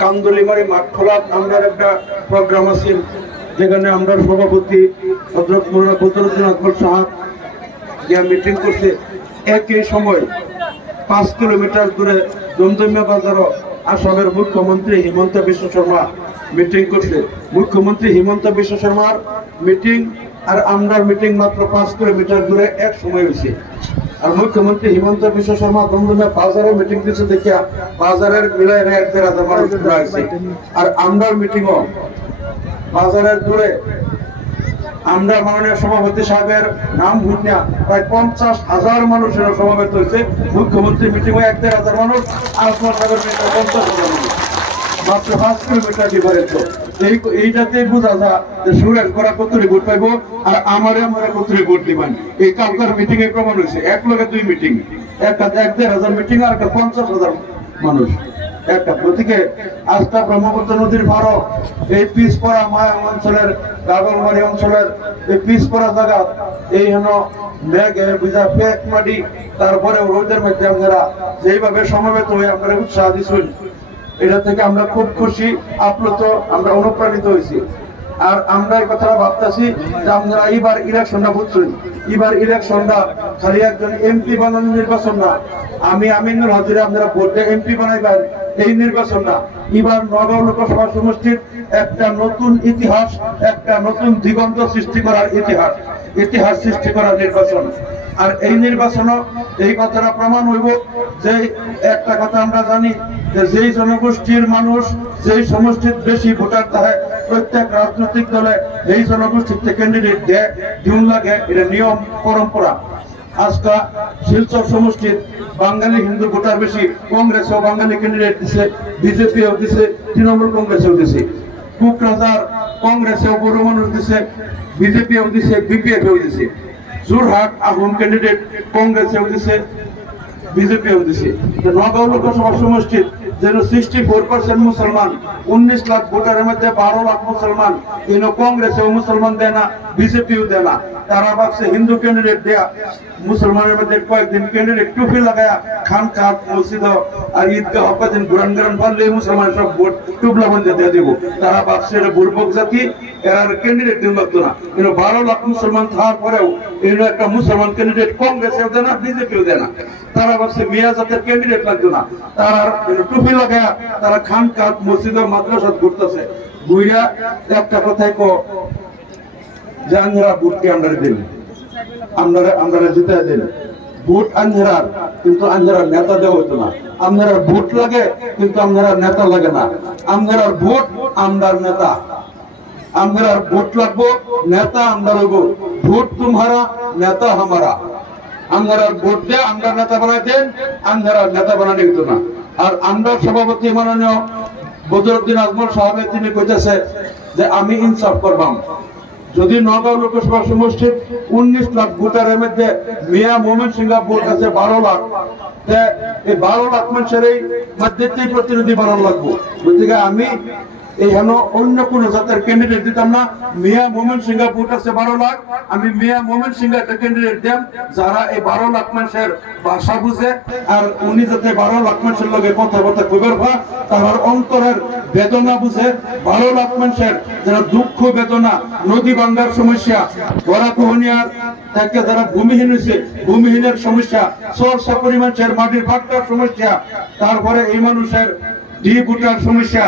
কান্দুলিমারি মাঠখোলাত আমরা একটা প্রোগ্রাম আছে, যেখানে আমরা সভাপতি হযরত মাওলানা বদরুদ্দিন আকবর সাহেব গিয়া মিটিং করছে। একই সময় 5 কিলোমিটার দূরে দমদমিয়া বাজারও আসামের মুখ্যমন্ত্রী হিমন্ত বিশ্ব শর্মা মিটিং করছে। মুখ্যমন্ত্রী হিমন্ত বিশ্ব শর্মার মিটিং আর আমরার মিটিং মাত্র 5 কিলোমিটার দূরে এক সময় হয়েছে। আর মুখ্যমন্ত্রী হিমন্ত বিশ্ব শর্মা দমদমিয়া বাজারও মিটিং দিচ্ছে, দেখিয়া বাজারের মিলায় 1,500 মানুষ আছে। আর আমরার মিটিংও বাজারের দূরে আমরা মাননীয় সভাপতি সাহেবের নাম ঘুরনিয়া প্রায় 50,000 মানুষের সমাবেত হয়েছে। মুখ্যমন্ত্রী মিটিং 1,500 মানুষ, আলোচনা সাহেবের মিটিং 50,000 মানুষ, মাত্র 5 কিলোমিটার ডিফারেন্স। এইটাতে বোঝা যায় যে সুরেশ করা কতটি ভোট পাইব আর আমারে কতটি ভোট দিবেন। এই কালকার মিটিং এ প্রমাণ হয়েছে। এক লগে 2 মিটিং, একটা 1,500 মিটিং আর একটা 50,000 মানুষ একটা। গতিকে আস্থা ব্রহ্মপুত্র নদীর পারও এই পিছপড়া মায়া অঞ্চলের গাগলমারি অঞ্চলের এই পিছপড়া জায়গা এই হেন মেঘে বুঝা পেক মাটি, তারপরে রোদের মধ্যে আপনারা যেইভাবে সমবেত হয়ে আপনারা উৎসাহ দিচ্ছেন, এটা থেকে আমরা খুব খুশি, আপ্লুত, আমরা অনুপ্রাণিত হয়েছি। আর আমরা এই কথাটা ভাবতেছি যে আপনারা এইবার ইলেকশনটা বুঝছেন, এবার ইলেকশনটা খালি একজন এমপি বানানোর নির্বাচন না। আমি আমিনুল হাজিরা আপনারা ভোটে এমপি বানাইবেন এই নির্বাচন না। এবার নগাঁও লোকসভা সমষ্টির একটা নতুন ইতিহাস, একটা নতুন দিগন্ত সৃষ্টি করার ইতিহাস সৃষ্টি করার নির্বাচন। আর এই নির্বাচন এই কথাটা প্রমাণ হইব যে একটা কথা আমরা জানি যে যেই জনগোষ্ঠীর মানুষ যেই সমষ্টির বেশি ভোটার থাকে, প্রত্যেক রাজনৈতিক দলে এই জনগোষ্ঠীতে ক্যান্ডিডেট দিন লাগে, এটা নিয়ম পরম্পরা। আজকা শিলচর সমষ্টির বাঙালি হিন্দু ভোটার বেশি, কংগ্রেসও বাঙালি ক্যান্ডিডেট দিছে, বিজেপিও দিছে, তৃণমূল কংগ্রেসও দিছে। কুকরাজার কংগ্রেসেও বড় মানুষ দিছে, বিজেপিও দিছে, বিপিএফও দিছে। যোরহাট আহম ক্যান্ডিডেট কংগ্রেসেও দিছে, বিজেপিও দিছে। নগাঁও লোকসভা সমষ্টির যেন 64% মুসলমান, 19 লাখ ভোটারের মধ্যে 12 লাখ মুসলমান। কেন কংগ্রেসেও মুসলমান দেয় না, বিজেপিও দেয় না। তারা ভাবছে হিন্দু ক্যান্ডিডেট দেয়া, মুসলমানের মধ্যে কয়েকদিন ক্যান্ডিডেট টুপি লাগায়া খানকাহ মসজিদ আর ঈদগাহ কদিন ঘুরান ঘুরান পারলে মুসলমান সব ভোট টুপলা বন্ধে দিয়ে দেবো। তারা ভাবছে এটা বুর্বক জাতি, এর ক্যান্ডিডেট দিন লাগতো না। কিন্তু 12 লাখ মুসলমান থাকার পরেও এর একটা মুসলমান ক্যান্ডিডেট কংগ্রেসেও দেয় না, বিজেপিও দেয় না। তারা ভাবছে মিয়া জাতের ক্যান্ডিডেট লাগতো না, তারা টুপি লাগায়া তারা খানকাহ মসজিদ মাদ্রাসা ঘুরতেছে। ঘুরা একটা কথাই যে আন্ধারা ভোটকে আমরা দিন, আমরা জিতে দিন। ভোট আন্ধারার, কিন্তু আন্ধারার নেতা দেওয়া হতো না। আন্ধারার ভোট লাগে, কিন্তু আন্ধারার নেতা লাগে না। আন্ধারার ভোট আমরার নেতা, আন্ধারার ভোট লাগবো, নেতা আমরা হইব। ভোট তোমারা, নেতা হামারা। আন্ধারার ভোট দিয়ে আমরা নেতা বানাই দেন, আন্ধারার নেতা বানানো হতো না। আর আমরা সভাপতি মাননীয় বদরুদ্দিন আকবর সাহেব তিনি কইতেছে যে আমি ইনসাফ করবাম। যদি নগাঁও লোকসভা সমষ্টির 19 লাখ ভোটারের মধ্যে মিয়া মোমেন সিংহা ভোট আছে 12 লাখ, এই 12 লাখ মানুষের এই মধ্যে প্রতিনিধি বানানো লাগবো। গতিকে আমি এই হেন অন্য কোন জাতের ক্যান্ডিডেট দিতাম না। মিয়া মোমেন সিংহা ভোট আছে 12 লাখ, আমি মিয়া মোমেন সিংহা একটা ক্যান্ডিডেট দেন যারা এই 12 লাখ মানুষের ভাষা বুঝে। আর উনি যাতে 12 লাখ মানুষের লগে কথাবার্তা কইবার হয়, তার অন্তরের বেদনা বুঝে। 12 লাখ মানুষের যারা দুঃখ বেদনা, নদী ভাঙ্গার সমস্যা, গড়াকুহনিয়ার থেকে যারা ভূমিহীন হয়েছে, ভূমিহীনের সমস্যা, চর চাকরি মানুষের মাটির ফাটকার সমস্যা, তারপরে এই মানুষের ডি ভোটার সমস্যা,